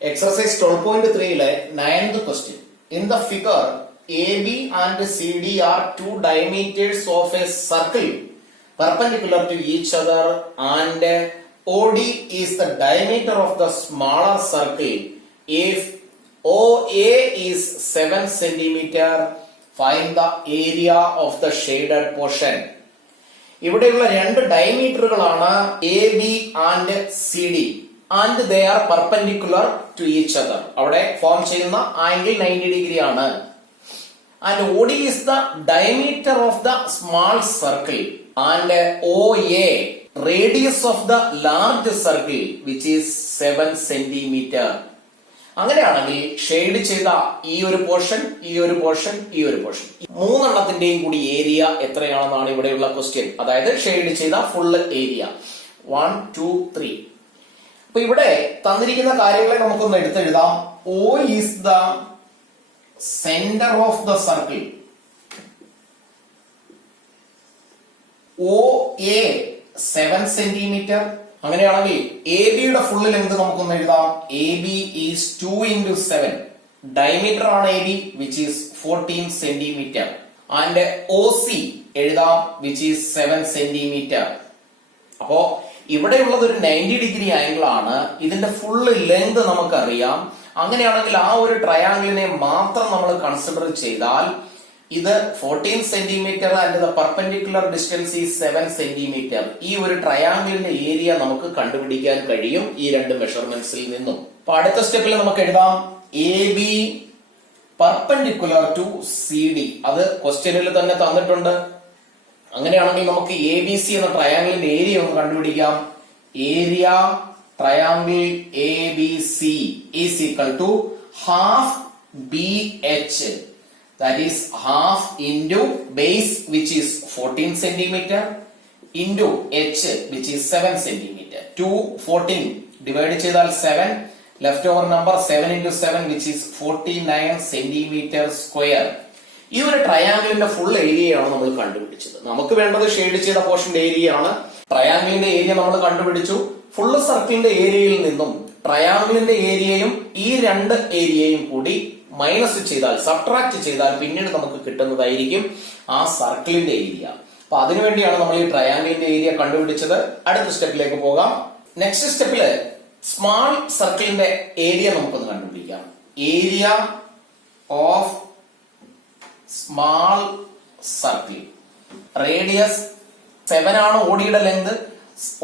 Exercise 12.3 9th question. In the figure, AB and CD are two diameters of a circle perpendicular to each other, and OD is the diameter of the smaller circle. If OA is 7 cm, find the area of the shaded portion. ഇവിടെയുള്ള രണ്ട് ഡയമീറ്ററുകളാണ് A B and C D, and they are perpendicular to each other. അവിടെ form ചെയ്യുന്ന angle 90 degree ആണ്. And O D is the diameter of the small circle, and O A radius of the large circle which is 7 centimetre. അങ്ങനെയാണെങ്കിൽ shade ചെയ്ത ഈ ഒരു portion, ഈ ഒരു portion, ഈ ഒരു പോർഷൻ, മൂന്നെണ്ണത്തിന്റെയും കൂടി ഏരിയ എത്രയാണെന്നാണ് ഇവിടെയുള്ള ക്വസ്റ്റ്യൻ. അതായത് ഷെയ്ഡ് ചെയ്ത ഫുൾ ഏരിയ 1, 2, 3. അപ്പൊ ഇവിടെ തന്നിരിക്കുന്ന കാര്യങ്ങളെ നമുക്കൊന്ന് എടുത്തെഴുതാം. O is the centre of the circle. OA 7 centimetre. അങ്ങനെയാണെങ്കിൽ എ ബിയുടെ ഫുൾ ലെങ്ത് നമുക്കൊന്ന് എഴുതാം. A B is 2 into 7. Diameter ആണ് A B, which is 14 centimetre. And O C എഴുതാം, വിച്ച് ഈസ് 7 സെന്റിമീറ്റർ. അപ്പോ ഇവിടെയുള്ളത് ഒരു 90 ഡിഗ്രി ആംഗിൾ ആണ്. ഇതിന്റെ ഫുൾ ലെങ്ത് നമുക്കറിയാം. അങ്ങനെയാണെങ്കിൽ ആ ഒരു ട്രയാംഗിളിനെ മാത്രം നമ്മൾ കൺസിഡർ ചെയ്താൽ ഇത് 14 centimetre and the perpendicular distance is 7 centimetre. ഈ ഒരു ട്രയാംഗിളിന്റെ ഏരിയ നമുക്ക് കണ്ടുപിടിക്കാൻ കഴിയും ഈ രണ്ട് മെഷർമെന്റ്സിൽ നിന്നും. അപ്പൊ അടുത്ത സ്റ്റെപ്പിൽ നമുക്ക് എഴുതാം A B perpendicular to C D. അത് ക്വസ്റ്റ്യനിൽ തന്നെ തന്നിട്ടുണ്ട്. അങ്ങനെയാണെങ്കിൽ നമുക്ക് എ ബി സി എന്ന ട്രയാംഗിളിന്റെ ഏരിയ ഒന്ന് കണ്ടുപിടിക്കാം. Area triangle A B C is equal to half B H. That is half into base, which is 14 centimeter, into h, which is 7 centimeter. 14 divided ചെയ്താൽ 7, left over number 7 into 7, which is 49 centimeter square. ഈ ഒരു ട്രയാംഗിളിന്റെ full ഏരിയയാണ് നമ്മൾ കണ്ടുപിടിച്ചത്. നമുക്ക് വേണ്ടത് shade ചെയ്ത പോർഷന്റെ area ആണ്. ട്രയാംഗിളിന്റെ ഏരിയ നമ്മൾ കണ്ടുപിടിച്ചു. ഫുൾ സർക്കിളിന്റെ ഏരിയയിൽ നിന്നും ട്രയാംഗിളിന്റെ ഏരിയയും ഈ രണ്ട് ഏരിയയും കൂടി മൈനസ് ചെയ്താൽ, സബ്ട്രാക്ട് ചെയ്താൽ പിന്നീട് നമുക്ക് കിട്ടുന്നതായിരിക്കും ആ സർക്കിളിന്റെ ഏരിയ. അപ്പൊ അതിനുവേണ്ടിയാണ് നമ്മൾ ഈ ട്രയാംഗിളിന്റെ ഏരിയ കണ്ടുപിടിച്ചത്. അടുത്ത സ്റ്റെപ്പിലേക്ക് പോകാം. നെക്സ്റ്റ് സ്റ്റെപ്പില് സ്മാൾ സർക്കിളിന്റെ ഏരിയ നമുക്കൊന്ന് കണ്ടുപിടിക്കാം. Area of small circle. Radius 7 ആണ് ഓഡിയുടെ ലെങ്ത്,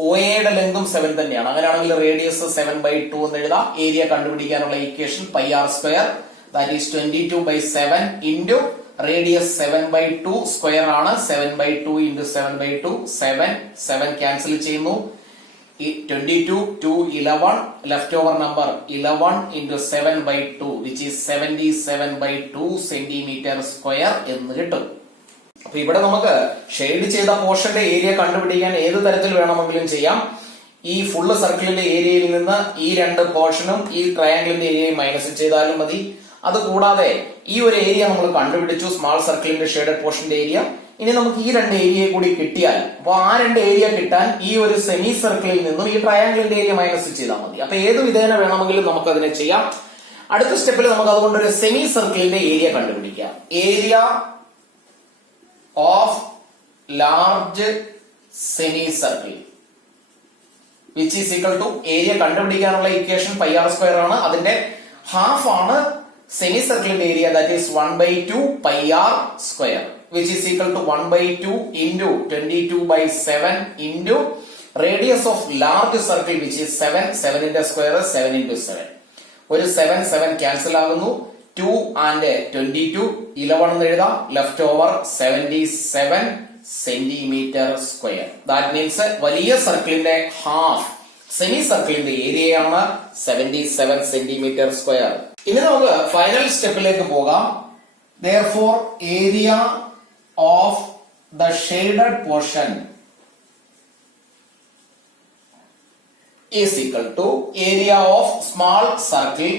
OA-യുടെ ലെങ്തും 7 തന്നെയാണ്. അങ്ങനെയാണെങ്കിൽ റേഡിയസ് 7/2 എന്ന് എഴുതാം. ഏരിയ കണ്ടുപിടിക്കാനുള്ള equation πr². That is 22/7 into radius 7/2 square ആണ്. 7/2 into 7/2 7 cancel ചെയ്യുന്നു. 22 2 11 left over number 11 into 7/2 which is 77/2 centimeter square എന്ന് കിട്ടും. അപ്പൊ ഇവിടെ നമുക്ക് ഷെയ്ഡ് ചെയ്ത പോർഷന്റെ ഏരിയ കണ്ടുപിടിക്കാൻ ഏത് തരത്തിൽ വേണമെങ്കിലും ചെയ്യാം. ഈ ഫുള്ള് സർക്കിളിന്റെ ഏരിയയിൽ നിന്ന് ഈ രണ്ട് പോർഷനും ഈ ട്രയാംഗിളിന്റെ ഏരിയയും മൈനസ് ചെയ്താലും മതി. അതുകൂടാതെ ഈ ഒരു ഏരിയ നമ്മൾ കണ്ടുപിടിച്ചു, സ്മാൾ സർക്കിളിന്റെ ഷെയ്ഡഡ് പോർഷന്റെ ഏരിയ. ഇനി നമുക്ക് ഈ രണ്ട് ഏരിയ കൂടി കിട്ടിയാൽ, അപ്പൊ ആ രണ്ട് ഏരിയ കിട്ടാൻ ഈ ഒരു സെമി സർക്കിളിൽ നിന്നും ഈ ട്രയാംഗിളിന്റെ ഏരിയ മൈനസ് ചെയ്താൽ മതി. അപ്പൊ ഏത് വിധേന വേണമെങ്കിലും നമുക്ക് അതിനെ ചെയ്യാം. അടുത്ത സ്റ്റെപ്പിൽ നമുക്ക് അതുകൊണ്ട് ഒരു സെമി സർക്കിളിന്റെ ഏരിയ കണ്ടുപിടിക്കാം. Area of large semi circle which is equal to, area കണ്ടുപിടിക്കാനുള്ള ഇക്വേഷൻ πr² ആണ്. അതിന്റെ ഹാഫ് ആണ് സെമി സർക്കിളിന്റെ area, that is 1/2 πr² which is equal to 1/2 into 22/7 into radius of large circle which is 7 ന്റെ square 7 into 7. ഒരു 7 cancel ആകുന്നു. 2 and 22 11 എന്ന് എഴുതാം. Left over 77 centimetre square. That means വലിയ സർക്കിളിന്റെ ഹാഫ് സെമി സർക്കിളിന്റെ ഏരിയയാണ് 77 സെന്റിമീറ്റർ സ്ക്വയർ. ഇനി നമുക്ക് ഫൈനൽ സ്റ്റെപ്പിലേക്ക് പോകാം. Therefore, area of the shaded portion is equal to area of small circle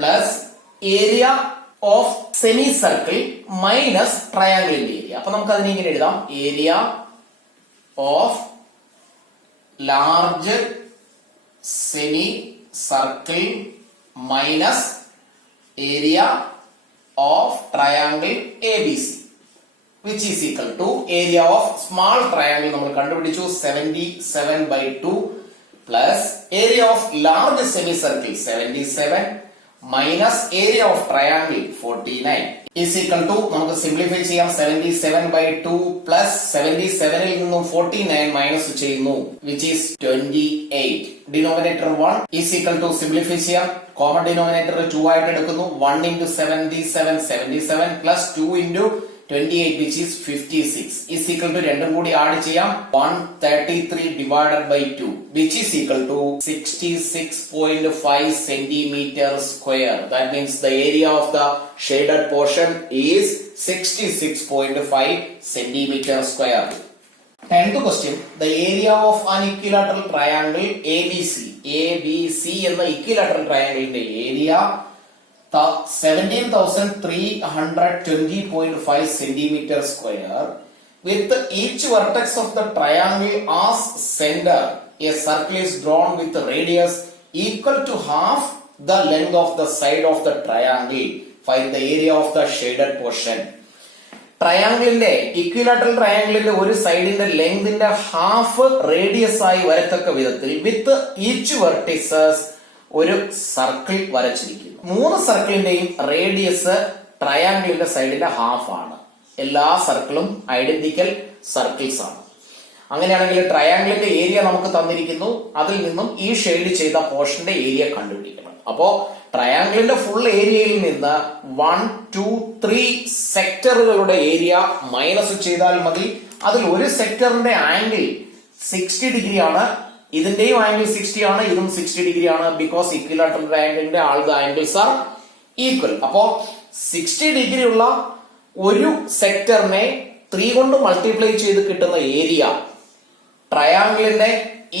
plus area of semicircle minus ട്രയാംഗിളിന്റെ ഏരിയ. അപ്പൊ നമുക്ക് അതിനെ ഇങ്ങനെ എഴുതാം. Area of large semicircle minus area of triangle ABC, which is equal to area of small triangle നമ്മൾ കണ്ടുപിടിച്ചു 77/2 plus area of large semicircle 77 minus area of triangle 49 is equal to നമുക്ക് simplify ചെയ്യാം 77/2 plus 77 ൽ നിന്നും 49 minus ചെയ്യുന്നു which is 28. Denominator 1 is equal to simplify ചെയ്യാം. Common denominator 2 ആയിട്ട് എടുക്കുന്നു. 1 into 77 77 plus 2 into 28 which is 56 is equal to രണ്ടും കൂടി ആഡ് ചെയ്യാം 133 divided by 2 which is equal to 66.5 centimeter square. That means the area of the shaded portion is 66.5 centimeter square. 10th question. The area of an equilateral triangle ABC എന്ന equilateral triangle ന്റെ area 17,320.5 centimeter square with each vertex of the triangle as center. A circle is drawn with a radius equal to half the length of the side of the triangle. Find the area of the shaded portion. ട്രയാംഗിളിന്റെ equilateral ട്രയാംഗിളിന്റെ ഒരു സൈഡിന്റെ ലെങ്തിന്റെ half radius ആയി വരത്തക്ക വിധത്തിൽ with each vertices ഒരു circle വരച്ചിരിക്കുന്നു. 3 സർക്കിളിന്റെയും റേഡിയസ് ട്രയാംഗിളിന്റെ സൈഡിന്റെ ഹാഫ് ആണ്. എല്ലാ സർക്കിളും ഐഡന്റിക്കൽ സർക്കിൾസ് ആണ്. അങ്ങനെയാണെങ്കിൽ ട്രയാംഗിളിന്റെ ഏരിയ നമുക്ക് തന്നിരിക്കുന്നു. അതിൽ നിന്നും ഈ ഷെയ്ഡ് ചെയ്ത പോർഷന്റെ ഏരിയ കണ്ടുപിടിക്കണം. അപ്പോ ട്രയാംഗിളിന്റെ ഫുൾ ഏരിയയിൽ നിന്ന് 1 2 3 സെക്ടറുകളുടെ ഏരിയ മൈനസ് ചെയ്താൽ മതി. അതിൽ ഒരു സെക്ടറിന്റെ ആംഗിൾ 60 ഡിഗ്രി ആണ്. ഇതിന്റെയും ആംഗിൾ 60 ആണ്, ഇതും 60 ഡിഗ്രി ആണ്. ബിക്കോസ് ഇക്വിലാറ്ററൽ ട്രയാംഗിളിന്റെ all the angles are equal. അപ്പോ 60 ഡിഗ്രി ഉള്ള ഒരു സെക്ടറിനെ 3 കൊണ്ട് മൾട്ടിപ്ലൈ ചെയ്ത് കിട്ടുന്ന ഏരിയ ട്രയാംഗിളിന്റെ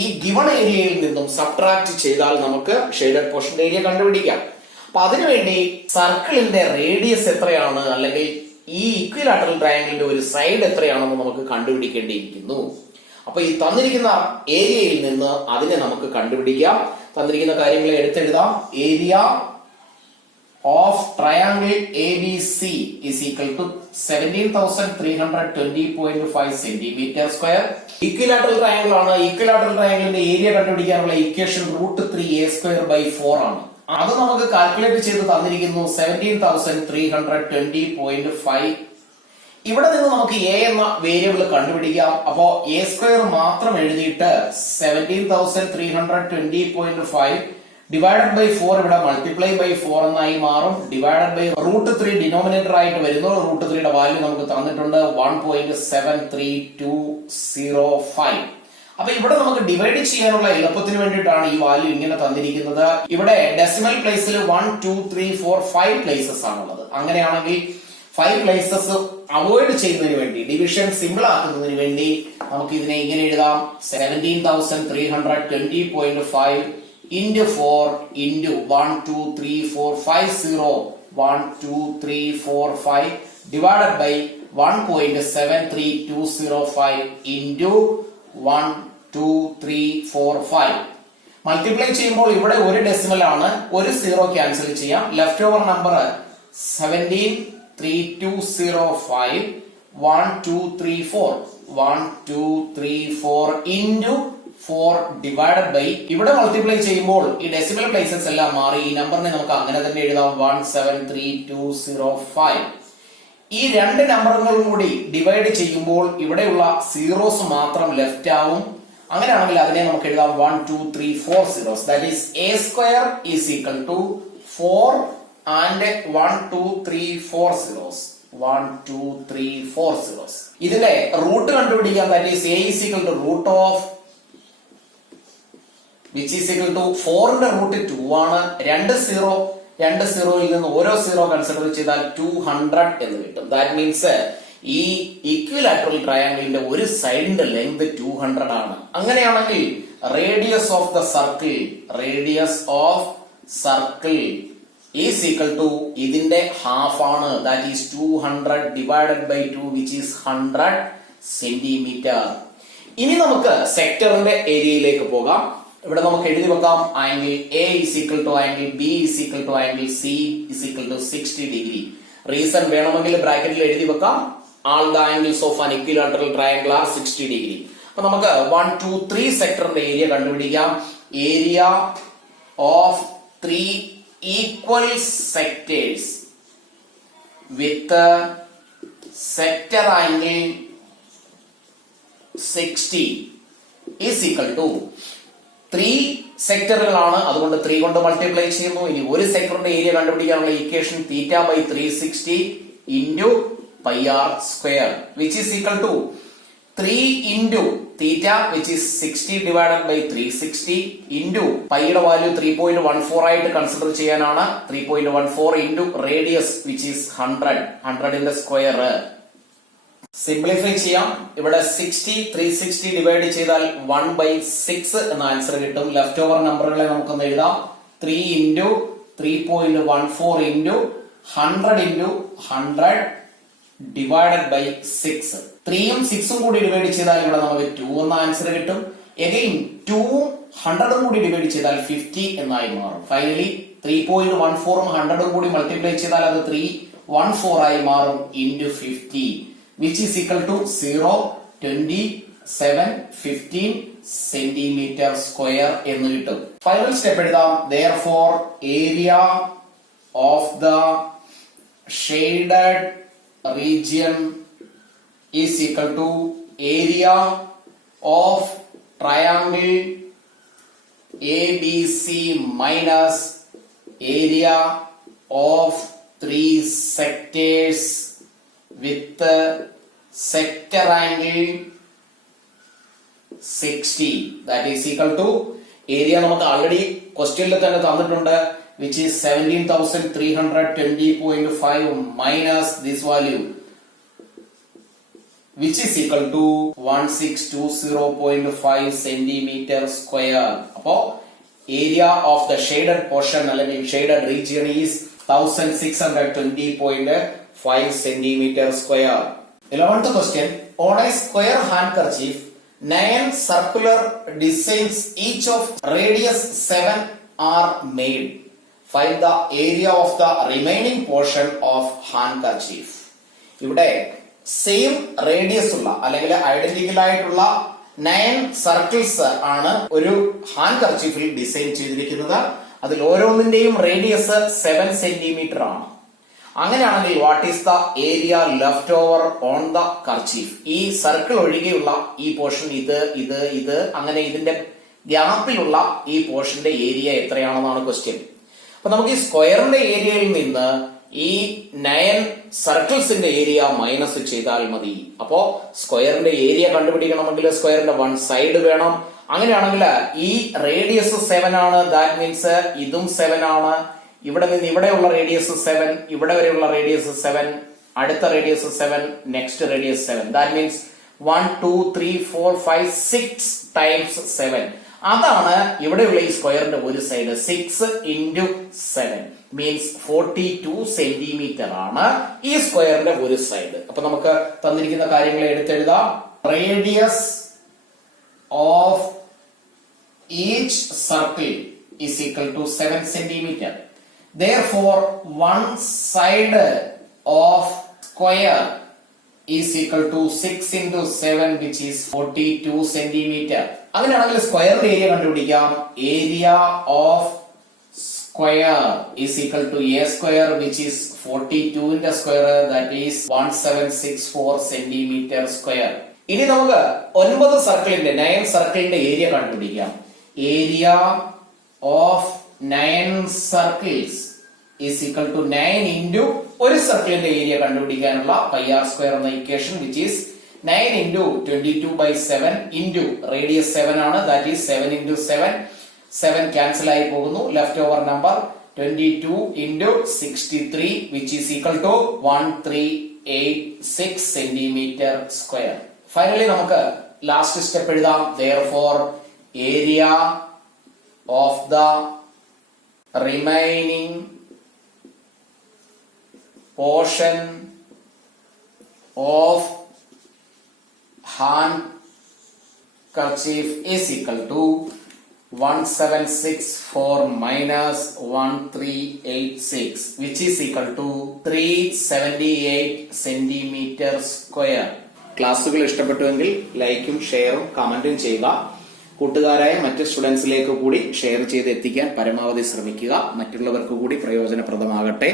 ഈ ഗിവൺ ഏരിയയിൽ നിന്നും സബ്ട്രാക്ട് ചെയ്താൽ നമുക്ക് ഷെയ്ഡഡ് പോർഷന്റെ ഏരിയ കണ്ടുപിടിക്കാം. അപ്പൊ അതിനുവേണ്ടി സർക്കിളിന്റെ റേഡിയസ് എത്രയാണ്, അല്ലെങ്കിൽ ഈ ഇക്വിലാറ്ററൽ ട്രയാംഗിളിന്റെ ഒരു സൈഡ് എത്രയാണെന്ന് നമുക്ക് കണ്ടുപിടിക്കേണ്ടിയിരിക്കുന്നു. അപ്പൊ ഈ തന്നിരിക്കുന്ന ഏരിയയിൽ നിന്ന് അതിനെ നമുക്ക് കണ്ടുപിടിക്കാം. തന്നിരിക്കുന്ന കാര്യങ്ങളെ എടുത്തെഴുതാം. Area of triangle ABC is equal to 17,320.5 centimeter square. Equilateral triangle ആണ്. ഇക്വിലാറ്ററൽ ട്രയാംഗിളിന്റെ ഏരിയ കണ്ടുപിടിക്കാനുള്ള ഇക്വേഷൻ √3a²/4 ആണ്. അത് നമുക്ക് കാൽക്കുലേറ്റ് ചെയ്ത് തന്നിരിക്കുന്നു 17,320.5. ഇവിടെ നിന്ന് നമുക്ക് a എന്ന വേരിയബിൾ കണ്ടുപിടിക്കാം. അപ്പോ a² മാത്രം എഴുതിയിട്ട് 17,320.5 ഡിവൈഡഡ് ബൈ 4 ഇവിടെ മൾട്ടിപ്ലൈ ബൈ 4 എന്നായി മാറും. ഡിവൈഡഡ് ബൈ √3 ഡിനോമിനേറ്റർ ആയിട്ട് വരുന്നു. √3യുടെ വാല്യൂ നമുക്ക് തന്നിട്ടുണ്ട് 1.73205. അപ്പൊ ഇവിടെ നമുക്ക് ഡിവൈഡ് ചെയ്യാനുള്ള എളുപ്പത്തിന് വേണ്ടിയിട്ടാണ് ഈ വാല്യൂ ഇങ്ങനെ തന്നിരിക്കുന്നത്. ഇവിടെ ഡെസിമൽ പ്ലേസിൽ 1 2 3 4 5 പ്ലേസസ് ആണുള്ളത്. അങ്ങനെയാണെങ്കിൽ 5 പ്ലേസസ് അവോയ്ഡ് ചെയ്യുന്നതിന് വേണ്ടി, ഡിവിഷൻ സിമ്പിൾ ആക്കുന്നതിന് വേണ്ടി നമുക്ക് ഇതിനെ ഇങ്ങനെ എഴുതാം. 17,320.5 into 4 into 1 2 3 4 5 0 1 2 3 4 5 divided by 1.73205 into 1 2 3 4 5. Multiply ചെയ്യുമ്പോൾ ഇവിടെ ഒരു ഡെസിമൽ ആണ്, ഒരു സീറോ ക്യാൻസൽ ചെയ്യാം. Left over number 173205 1 2 3 4 1 2 3 4 into 4 divided by, ഇവിടെ മൾട്ടിപ്ലൈ ചെയ്യുമ്പോൾ ഈ ഡെസിമൽ പ്ലേസസ് എല്ലാം മാറി. ഈ നമ്പറിനെ നമുക്ക് അങ്ങനെ തന്നെ എഴുതാം 173205. ഈ രണ്ട് നമ്പറുകളും കൂടി ഡിവൈഡ് ചെയ്യുമ്പോൾ ഇവിടെയുള്ള സീറോസ് മാത്രം ലെഫ്റ്റ് ആവും. അങ്ങനെയാണെങ്കിൽ അതിനെ നമുക്ക് എഴുതാം 1 2 3 4 zeros. That is a² is equal to 4 and 1 2 3 4 zeros. 1 2 3 4 zeros. ഇതിലെ റൂട്ട് കണ്ടുപിടിക്കാം. That is a is equal to root of which is equal to 4 ന്റെ റൂട്ട് 2 ആണ്. 2 സീറോയിൽ നിന്ന് ഓരോ സീറോ കൺസിഡർ ചെയ്താൽ 200 എന്ന് കിട്ടും. ദാറ്റ് മീൻസ് ഈ ഈക്വിലാറ്ററൽ ട്രയാംഗിളിന്റെ ഒരു സൈഡിന്റെ ലെങ്ത് 200 ആണ്. അങ്ങനെയാണെങ്കിൽ radius of circle is equal to ഇതിന്റെ ഹാഫ് ആണ്. That is 200 divided by 2 which is 100 centimetre. ഇനി നമുക്ക് സെക്ടറിന്റെ ഏരിയയിലേക്ക് പോകാം. ഇവിടെ നമുക്ക് എഴുതി വെക്കാം angle A is equal to angle B is equal to angle C is equal to 60 degree. Reason വേണമെങ്കിൽ ബ്രാക്കറ്റിൽ എഴുതി വെക്കാം. All the angles of an equilateral triangle are 60 degree. അപ്പൊ നമുക്ക് 1, 2, 3 സെക്ടറിന്റെ ഏരിയ കണ്ടുപിടിക്കാം. Area of 3 equal sectors with sector angle 60 is equal to 3 സെക്ടറുകളാണ്, അതുകൊണ്ട് 3 കൊണ്ട് മൾട്ടിപ്ലൈ ചെയ്യുന്നു. ഇനി ഒരു സെക്ടറിന്റെ ഏരിയ കണ്ടുപിടിക്കാനുള്ള equation theta by 360 into pi R square which is equal to 3 into theta which is 60 divided by 360 into പൈയുടെ വാല്യൂ 3.14 ആയിട്ട് കൺസിഡർ ചെയ്യാനാണ്. 3.14 ഇൻറ്റു റേഡിയസ് വിച്ച് ഈസ് 100ന്റെ സ്ക്വയർ. സിംപ്ലിഫൈ ചെയ്യാം. ഇവിടെ 60 360 ഡിവൈഡ് ചെയ്താൽ 1/6 എന്ന ആൻസർ കിട്ടും. ലെഫ്റ്റ് ഓവർ നമ്പറുകളെ നമുക്കൊന്ന് എഴുതാം. 3 into 3.14 into 100 into 100 divided by 6. 3ഉം 6ഉം കൂടി ഡിവൈഡ് ചെയ്താൽ ഇവിടെ നമുക്ക് 2 എന്ന ആൻസർ കിട്ടും. എഗെയിൻ 2ഉം 100ഉം കൂടി ഡിവൈഡ് ചെയ്താൽ 50 എന്നായി മാറും. ഫൈനലി 3.14ഉം 100ഉം കൂടി മൾട്ടിപ്ലൈ ചെയ്താൽ അത് 314 ആയി മാറും into 50 which is equal to 0, 20, 7, 15 centimeter square എന്ന് കിട്ടും. ഫൈനൽ സ്റ്റെപ്പ് എഴുതാം. Therefore area of the shaded region is equal to area of triangle ABC minus area of 3 sectors with sector angle 60 that is equal to area നമുക്ക് already ക്വസ്റ്റ്യനിൽ തന്നെ തന്നിട്ടുണ്ട് which is 17,320.5 minus this value which is equal to 1620.5 centimeter square. അപ്പോ area of the shaded portion അല്ലെങ്കിൽ shaded region is 1620.5 centimeter square. 11th question. On a square handkerchief, 9 circular designs each of radius 7 are made. Find the area of the remaining portion of handkerchief. ഇവിടെ same radius ഉള്ള അല്ലെങ്കിൽ identical ആയിട്ടുള്ള 9 circles ആണ് ഒരു hand കർച്ചീഫിൽ design ചെയ്തിരിക്കുന്നത്. അതിൽ ഓരോന്നിന്റെയും radius 7 centimetre ആണ്. അങ്ങനെയാണെങ്കിൽ what is the area left over on the kerchief? ഈ സർക്കിൾ ഒഴികെയുള്ള ഈ പോർഷൻ ഇത് അങ്ങനെ ഇതിന്റെ ഗ്യാപ്പിലുള്ള ഈ പോർഷന്റെ ഏരിയ എത്രയാണെന്നാണ് ക്വസ്റ്റ്യൻ. അപ്പൊ നമുക്ക് ഈ സ്ക്വയറിന്റെ ഏരിയയിൽ നിന്ന് ഈ 9 സർക്കിൾസിന്റെ ഏരിയ മൈനസ് ചെയ്താൽ മതി. അപ്പോ സ്ക്വയറിന്റെ ഏരിയ കണ്ടുപിടിക്കണമെങ്കിൽ സ്ക്വയറിന്റെ 1 സൈഡ് വേണം. അങ്ങനെയാണെങ്കിൽ ഈ റേഡിയസ് 7 ആണ്. ദാറ്റ് മീൻസ് ഇതും 7 ആണ്. ഇവിടെ നിന്ന് ഇവിടെയുള്ള റേഡിയസ് 7, ഇവിടെ വരെയുള്ള റേഡിയസ് 7, അടുത്ത radius 7, next radius 7. That means 1, 2, 3, 4, 5, 6 times 7. അതാണ് ഇവിടെയുള്ള ഈ സ്ക്വയറിന്റെ ഒരു സൈഡ്. 6 ഇൻറ്റു 7 മീൻസ് 42 സെന്റിമീറ്റർ ആണ് ഈ സ്ക്വയറിന്റെ ഒരു സൈഡ്. അപ്പൊ നമുക്ക് തന്നിരിക്കുന്ന കാര്യങ്ങളെ എടുത്തെഴുതാം. Radius of each circle is equal to 7 centimeter. Therefore, one side of square is equal to 6 into 7 which is 42 centimeter. അങ്ങനെയാണെങ്കിൽ സ്ക്വയറിന്റെ ഏരിയ കണ്ടുപിടിക്കാം. Area of square is equal to a square which is 42 ന്റെ square that is 1764 centimeter square. ഇനി നമുക്ക് 9 സർക്കിളിന്റെ 9 സർക്കിളിന്റെ area കണ്ടുപിടിക്കാം. Area of 9 circles is equal to 9 into ഒരു സർക്കിളിന്റെ ഏരിയ കണ്ടുപിടിക്കാനുള്ള പൈ ആർ സ്ക്വയർ എന്ന equation which is 9 into 22/7 into radius 7 ആണ്. that is 7 into 7 ക്യാൻസൽ ആയി പോകുന്നു. Left over number 22 into 63 which is equal to 1386 centimeter square. Finally നമുക്ക് last step എഴുതാം. therefore area of the remaining portion of kerchief is equal to 1764 minus 1386 which is equal to 378 centimeter square. ക്ലാസ്സുകൾ ഇഷ്ടപ്പെട്ടുവെങ്കിൽ ലൈക്കും ഷെയറും കമന്റും ചെയ്യുക. കൂട്ടുകാരായ മറ്റ് സ്റ്റുഡൻസിലേക്ക് കൂടി share ചെയ്ത് എത്തിക്കാൻ പരമാവധി ശ്രമിക്കുക. മറ്റുള്ളവർക്ക് കൂടി പ്രയോജനപ്രദമാകട്ടെ.